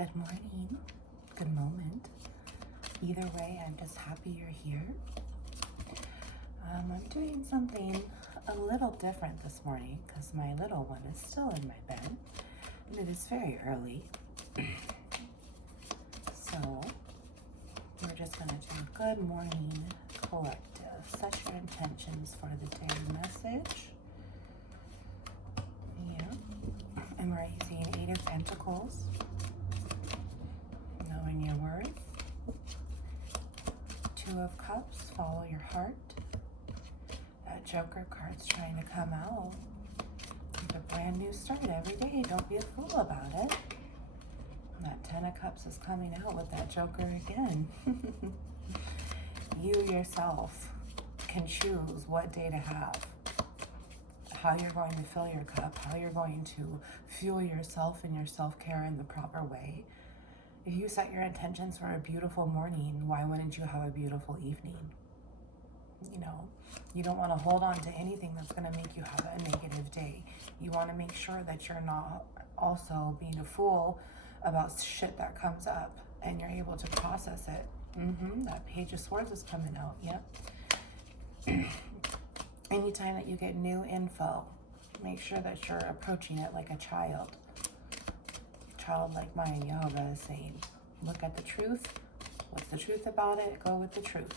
Good morning, good moment. Either way, I'm just happy you're here. I'm doing something a little different this morning because my little one is still in my bed and it is very early. So we're just going to do good morning collective. Set your intentions for the day message. Yeah. And we're using 8 of Pentacles. Knowing your worth. 2 of Cups, follow your heart. That Joker card's trying to come out. Make a brand new start every day. Don't be a fool about it. And that 10 of Cups is coming out with that Joker again. You yourself can choose what day to have. How you're going to fill your cup. How you're going to fuel yourself and your self-care in the proper way. If you set your intentions for a beautiful morning, why wouldn't you have a beautiful evening? You know, you don't want to hold on to anything that's going to make you have a negative day. You want to make sure that you're not also being a fool about shit that comes up and you're able to process it. That Page of Swords is coming out, yep. Anytime that you get new info, make sure that you're approaching it like a child. Childlike mind, Jehovah is saying, look at the truth. What's the truth about it? Go with the truth.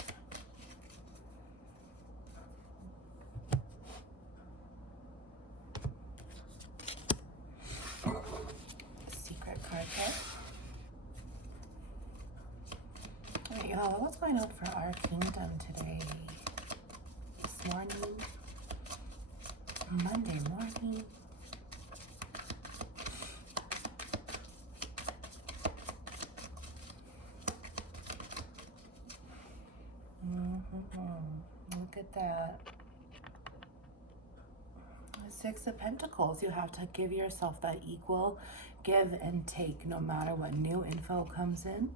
Secret card here. All right, y'all, what's going on for our kingdom today? This morning, Monday morning. Look at that. 6 of Pentacles. You have to give yourself that equal give and take no matter what new info comes in,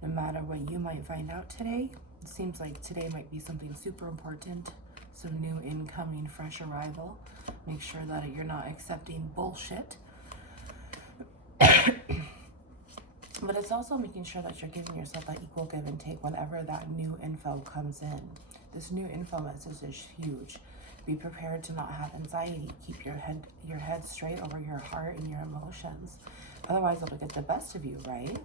no matter what you might find out today. It seems like today might be something super important. Some new incoming, fresh arrival. Make sure that you're not accepting bullshit. But it's also making sure that you're giving yourself that equal give and take whenever that new info comes in. This new info message is huge. Be prepared to not have anxiety. Keep your head straight over your heart and your emotions. Otherwise, it'll get the best of you, right?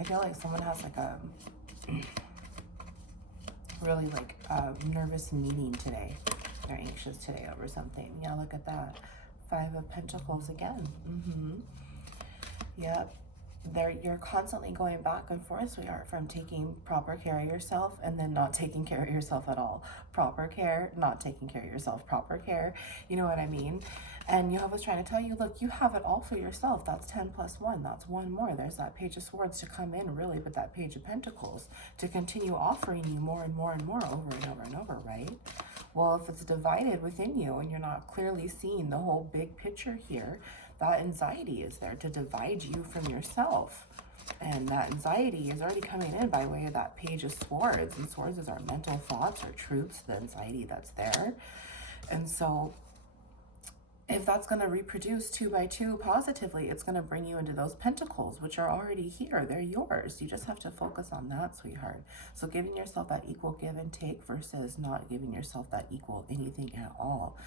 I feel like someone has like a really like nervous meeting today. They're anxious today over something. Yeah, look at that. 5 of Pentacles again. Yep. You're constantly going back and forth, sweetheart, from taking proper care of yourself and then not taking care of yourself at all. Proper care, not taking care of yourself. Proper care, you know what I mean? And Jehovah's trying to tell you, look, you have it all for yourself. That's 10 plus 1. That's 1 more. There's that Page of Swords to come in, really, with that Page of Pentacles to continue offering you more and more and more over and over and over, right? Well, if it's divided within you and you're not clearly seeing the whole big picture here, that anxiety is there to divide you from yourself. And that anxiety is already coming in by way of that Page of Swords. And swords is our mental thoughts or truths, the anxiety that's there. And so if that's going to reproduce 2 by 2 positively, it's going to bring you into those pentacles, which are already here. They're yours. You just have to focus on that, sweetheart. So giving yourself that equal give and take versus not giving yourself that equal anything at all.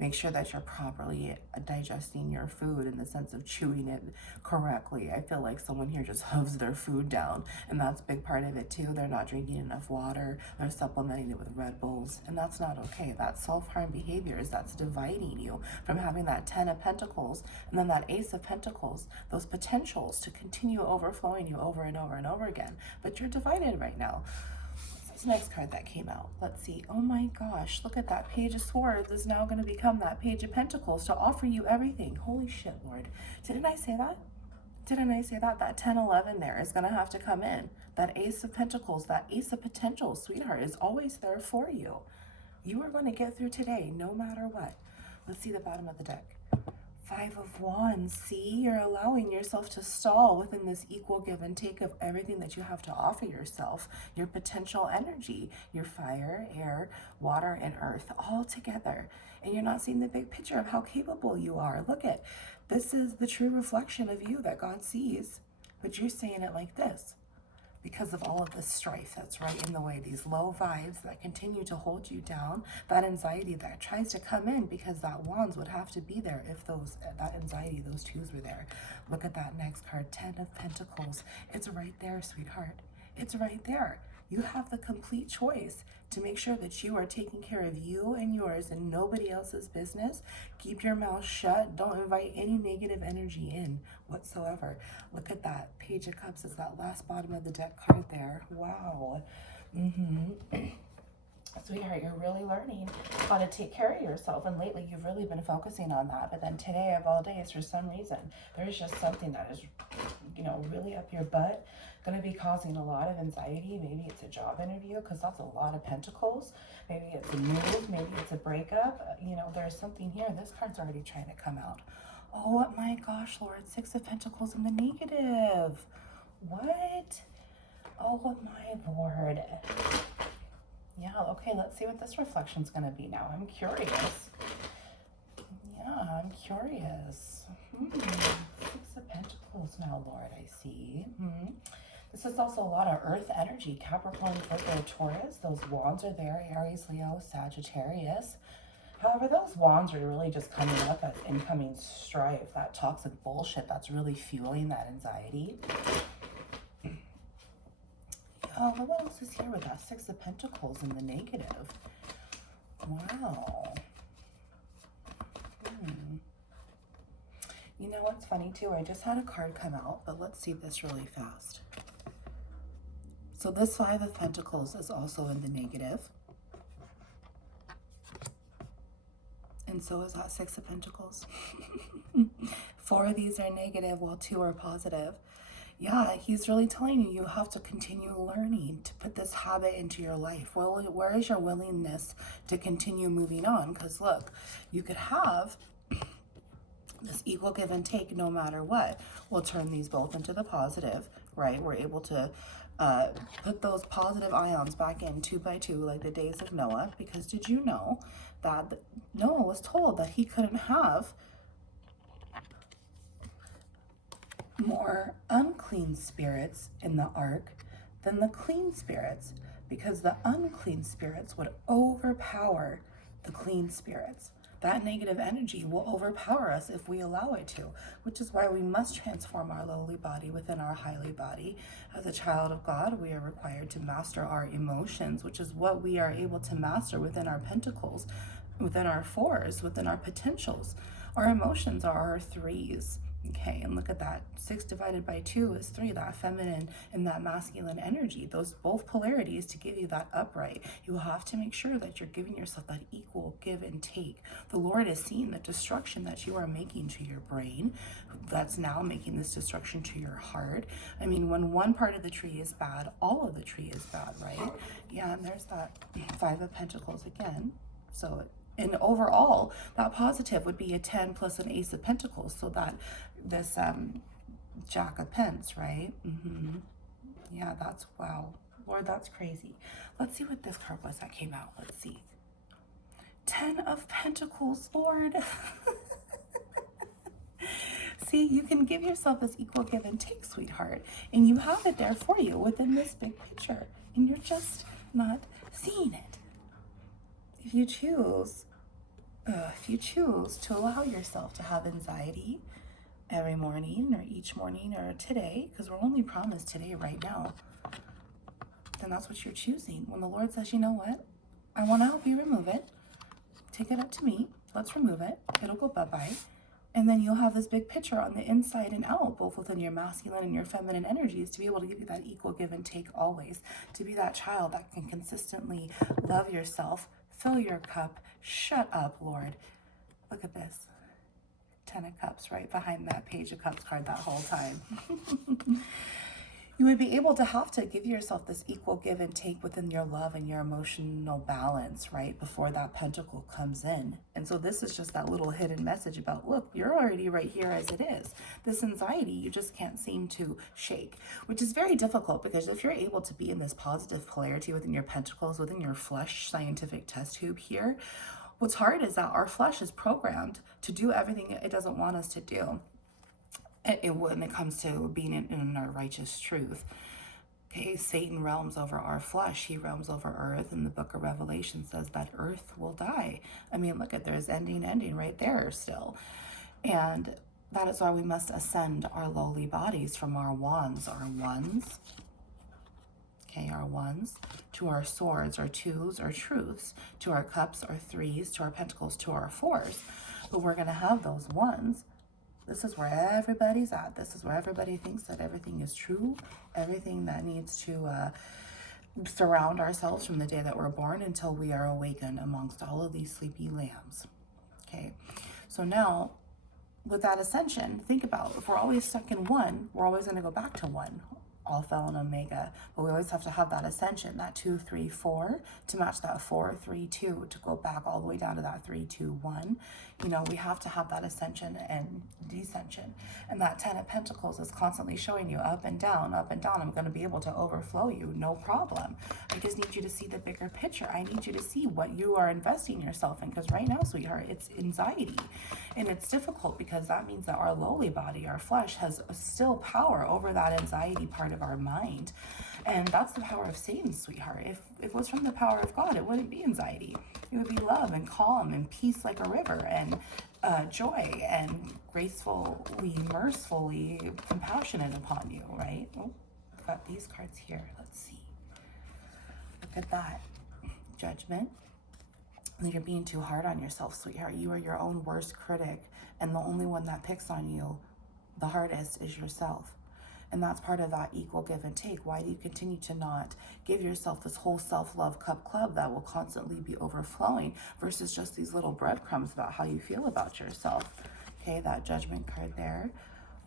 Make sure that you're properly digesting your food in the sense of chewing it correctly. I feel like someone here just hooves their food down, and that's a big part of it too. They're not drinking enough water. They're supplementing it with Red Bulls, and that's not okay. That's self-harm behaviors. That's dividing you from having that 10 of Pentacles and then that Ace of Pentacles, those potentials to continue overflowing you over and over and over again. But you're divided right now. This next card that came out, let's see. Oh my gosh, look at that Page of Swords is now going to become that Page of Pentacles to offer you everything. Holy shit, Lord. Didn't I say that? Didn't I say that? That 10-11 there is going to have to come in. That Ace of Pentacles, that Ace of Potential, sweetheart, is always there for you. You are going to get through today no matter what. Let's see the bottom of the deck. Five of Wands. See, you're allowing yourself to stall within this equal give and take of everything that you have to offer yourself, your potential energy, your fire, air, water, and earth all together. And you're not seeing the big picture of how capable you are. Look at, this is the true reflection of you that God sees, but you're saying it like this. Because of all of this strife that's right in the way, these low vibes that continue to hold you down, that anxiety that tries to come in because that wands would have to be there if that anxiety, those twos were there. Look at that next card, 10 of Pentacles. It's right there, sweetheart. It's right there. You have the complete choice to make sure that you are taking care of you and yours and nobody else's business. Keep your mouth shut. Don't invite any negative energy in whatsoever. Look at that. Page of Cups is that last bottom of the deck card there. Wow. Sweetheart, you're really learning how to take care of yourself, and lately you've really been focusing on that, but then today of all days, for some reason, there's just something that is, you know, really up your butt, going to be causing a lot of anxiety. Maybe it's a job interview, because that's a lot of pentacles. Maybe it's a move, maybe it's a breakup. You know, there's something here. This card's already trying to come out. Oh my gosh, Lord, 6 of Pentacles in the negative. What? Oh my Lord. Yeah, okay, let's see what this reflection's going to be now. I'm curious. Yeah, I'm curious. 6 of Pentacles now, Lord, I see. This is also a lot of earth energy. Capricorn, Virgo, Taurus. Those wands are there. Aries, Leo, Sagittarius. However, those wands are really just coming up as incoming strife, that toxic bullshit that's really fueling that anxiety. Oh, but what else is here with us? 6 of Pentacles in the negative. Wow. You know what's funny too? I just had a card come out, but let's see this really fast. So this 5 of Pentacles is also in the negative. And so is that 6 of Pentacles. 4 of these are negative while 2 are positive. Yeah, he's really telling you, you have to continue learning to put this habit into your life. Well, where is your willingness to continue moving on? Because look, you could have this equal give and take no matter what. We'll turn these both into the positive, right? We're able to put those positive ions back in 2 by 2 like the days of Noah. Because did you know that Noah was told that he couldn't have more unclean spirits in the ark than the clean spirits, because the unclean spirits would overpower the clean spirits. That negative energy will overpower us if we allow it to, which is why we must transform our lowly body within our highly body. As a child of God, we are required to master our emotions, which is what we are able to master within our pentacles, within our 4s, within our potentials. Our emotions are our 3s. Okay, and look at that. 6 divided by 2 is 3, that feminine and that masculine energy. Those both polarities to give you that upright. You have to make sure that you're giving yourself that equal give and take. The Lord is seeing the destruction that you are making to your brain. That's now making this destruction to your heart. I mean, when one part of the tree is bad, all of the tree is bad, right? Yeah, and there's that 5 of Pentacles again. So and overall, that positive would be a 10 plus an Ace of Pentacles. So that this Jack of Pence, right? Yeah, that's, wow. Lord, that's crazy. Let's see what this card was that came out. Let's see. 10 of Pentacles, Lord. See, you can give yourself this equal give and take, sweetheart. And you have it there for you within this big picture. And you're just not seeing it. If you choose to allow yourself to have anxiety every morning or each morning or today, because we're only promised today right now, then that's what you're choosing. When the Lord says, you know what, I want to help you remove it, take it up to me, let's remove it, it'll go bye-bye, and then you'll have this big picture on the inside and out, both within your masculine and your feminine energies, to be able to give you that equal give and take always, to be that child that can consistently love yourself, fill your cup, shut up, Lord. Look at this. 10 of Cups right behind that Page of Cups card that whole time. you would be able to have to give yourself this equal give and take within your love and your emotional balance, right, before that pentacle comes in. And so this is just that little hidden message about, look, you're already right here as it is. This anxiety, you just can't seem to shake, which is very difficult, because if you're able to be in this positive polarity within your pentacles, within your flesh scientific test tube here, what's hard is that our flesh is programmed to do everything it doesn't want us to do. When it comes to being in our righteous truth. Okay, Satan realms over our flesh. He realms over earth, and the book of Revelation says that earth will die. I mean, look at, there's ending right there still. And that is why we must ascend our lowly bodies from our wands, okay, our wands, to our swords, our twos, our truths, to our cups, our threes, to our pentacles, to our fours. But we're going to have those ones. This is where everybody's at. This is where everybody thinks that everything is true, everything that needs to surround ourselves from the day that we're born until we are awakened amongst all of these sleepy lambs. Okay, so now with that ascension, think about, if we're always stuck in one, we're always going to go back to one, Alpha and Omega. But we always have to have that ascension, that 2, 3, 4, to match that 4, 3, 2, to go back all the way down to that 3, 2, 1. You know, we have to have that ascension and descension. And that 10 of Pentacles is constantly showing you up and down, up and down. I'm going to be able to overflow you, no problem. I just need you to see the bigger picture. I need you to see what you are investing yourself in, because right now, sweetheart, it's anxiety. And it's difficult because that means that our lowly body, our flesh, has still power over that anxiety part of our mind. And that's the power of Satan, sweetheart. If it was from the power of God, it wouldn't be anxiety. It would be love and calm and peace like a river, and joy and gracefully, mercifully compassionate upon you, right? Oh, I've got these cards here. Let's see. Look at that. Judgment. You're being too hard on yourself, sweetheart. You are your own worst critic, and the only one that picks on you the hardest is yourself. And that's part of that equal give and take. Why do you continue to not give yourself this whole self-love cup club that will constantly be overflowing, versus just these little breadcrumbs about how you feel about yourself? Okay, that Judgment card there.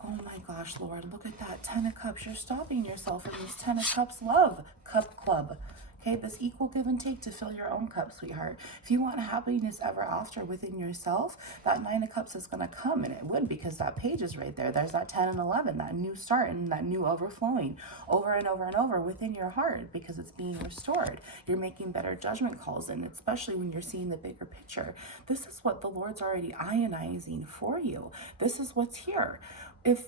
Oh my gosh, Lord, look at that 10 of Cups. You're stopping yourself in this 10 of Cups love cup club. Okay, this equal give and take to fill your own cup, sweetheart. If you want happiness ever after within yourself, that 9 of Cups is going to come, and it would, because that page is right there. There's that 10 and 11, that new start and that new overflowing over and over and over within your heart, because it's being restored. You're making better judgment calls, and especially when you're seeing the bigger picture. This is what the Lord's already ionizing for you. This is what's here. If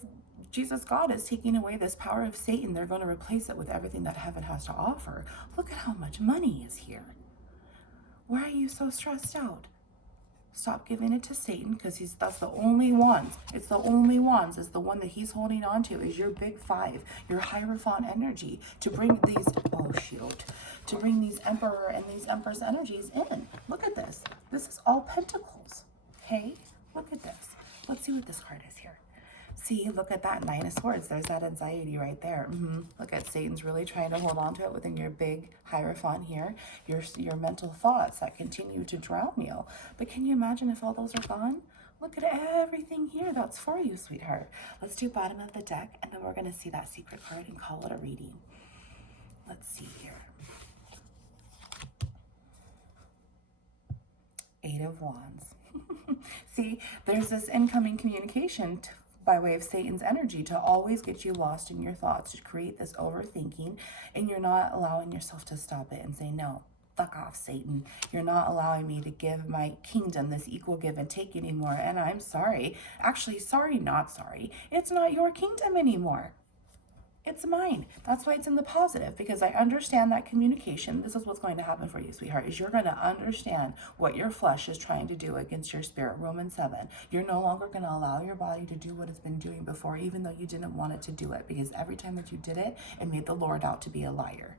Jesus God is taking away this power of Satan, they're going to replace it with everything that heaven has to offer. Look at how much money is here. Why are you so stressed out? Stop giving it to Satan, because that's the only ones. It's the only ones. Is the one that he's holding on to is your big five, your Hierophant energy, to bring these, to bring these Emperor and these Empress energies in. Look at this. This is all Pentacles. Okay? Look at this. Let's see what this card is here. See, look at that 9 of Swords. There's that anxiety right there. Look at Satan's really trying to hold on to it within your big Hierophant here. Your mental thoughts that continue to drown you. But can you imagine if all those are gone? Look at everything here that's for you, sweetheart. Let's do bottom of the deck, and then we're going to see that secret card and call it a reading. Let's see here. 8 of Wands. See, there's this incoming communication by way of Satan's energy to always get you lost in your thoughts, to create this overthinking, and you're not allowing yourself to stop it and say, no, fuck off, Satan. You're not allowing me to give my kingdom this equal give and take anymore, and I'm sorry. Actually, sorry, not sorry. It's not your kingdom anymore. It's mine. That's why it's in the positive, because I understand that communication. This is what's going to happen for you, sweetheart, is you're going to understand what your flesh is trying to do against your spirit. Romans 7. You're no longer going to allow your body to do what it's been doing before, even though you didn't want it to do it, because every time that you did it, it made the Lord out to be a liar.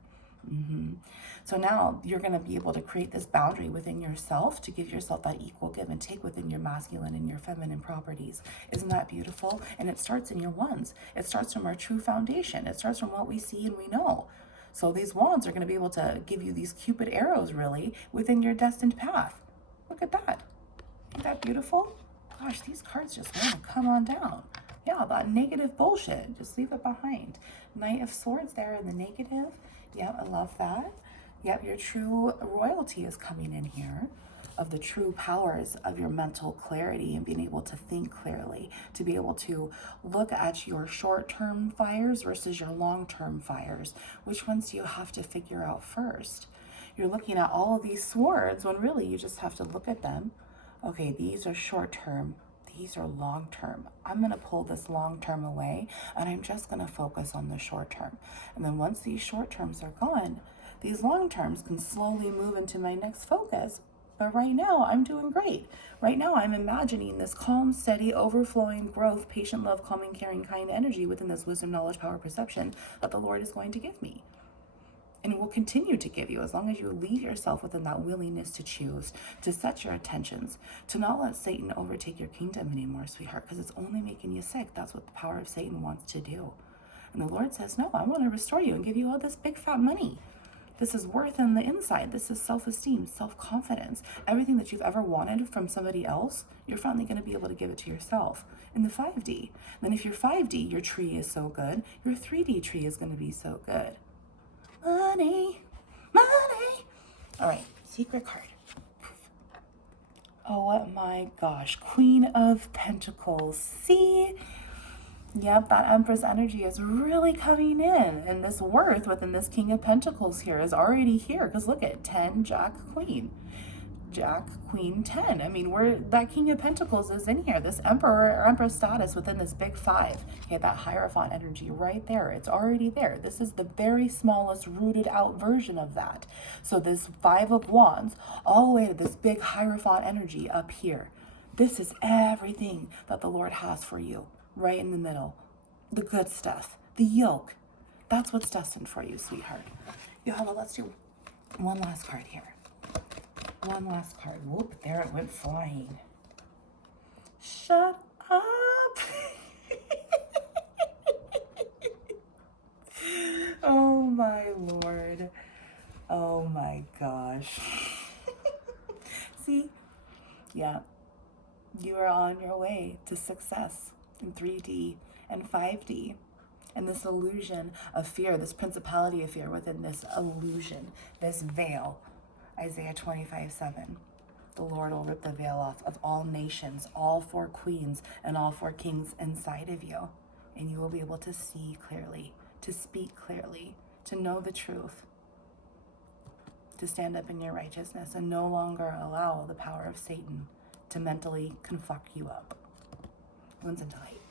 So now you're going to be able to create this boundary within yourself to give yourself that equal give and take within your masculine and your feminine properties. Isn't that beautiful? And it starts in your wands. It starts from our true foundation. It starts from what we see and we know. So these wands are going to be able to give you these Cupid arrows, really, within your destined path. Look at that. Isn't that beautiful? Gosh, these cards just want to come on down. Yeah, that negative bullshit, just leave it behind. Knight of Swords there in the negative. Yep, I love that. Yep, your true royalty is coming in here, of the true powers of your mental clarity and being able to think clearly, to be able to look at your short-term fires versus your long-term fires. Which ones do you have to figure out first? You're looking at all of these swords when really you just have to look at them. Okay, these are short-term. These are long-term. I'm going to pull this long-term away, and I'm just going to focus on the short-term. And then once these short-terms are gone, these long-terms can slowly move into my next focus. But right now, I'm doing great. Right now, I'm imagining this calm, steady, overflowing growth, patient, love, calming, caring, kind energy within this wisdom, knowledge, power, perception that the Lord is going to give me. And it will continue to give you as long as you leave yourself within that willingness to choose, to set your attentions, to not let Satan overtake your kingdom anymore, sweetheart, because it's only making you sick. That's what the power of Satan wants to do. And the Lord says, no, I want to restore you and give you all this big fat money. This is worth on the inside. This is self-esteem, self-confidence. Everything that you've ever wanted from somebody else, you're finally going to be able to give it to yourself in the 5D. Then if your 5D, your tree is so good, your 3D tree is going to be so good. Money, money. All right, secret card. Oh my gosh, Queen of Pentacles. See? Yep, that Empress energy is really coming in. And this worth within this King of Pentacles here is already here. Because look at 10, Jack, Queen. Jack, Queen, 10. I mean, that King of Pentacles is in here. This Emperor or Empress status within this big 5. Okay, that Hierophant energy right there. It's already there. This is the very smallest rooted out version of that. So this 5 of Wands all the way to this big Hierophant energy up here. This is everything that the Lord has for you. Right in the middle. The good stuff. The yoke. That's what's destined for you, sweetheart. Well, let's do one last card here. One last card. Whoop, there it went flying. Shut up. Oh my Lord. Oh my gosh. See? Yeah. You are on your way to success in 3D and 5D. And this illusion of fear, this principality of fear within this illusion, this veil. Isaiah 25:7. The Lord will rip the veil off of all nations, all 4 queens, and all 4 kings inside of you. And you will be able to see clearly, to speak clearly, to know the truth, to stand up in your righteousness and no longer allow the power of Satan to mentally confuck you up. Wounds into light.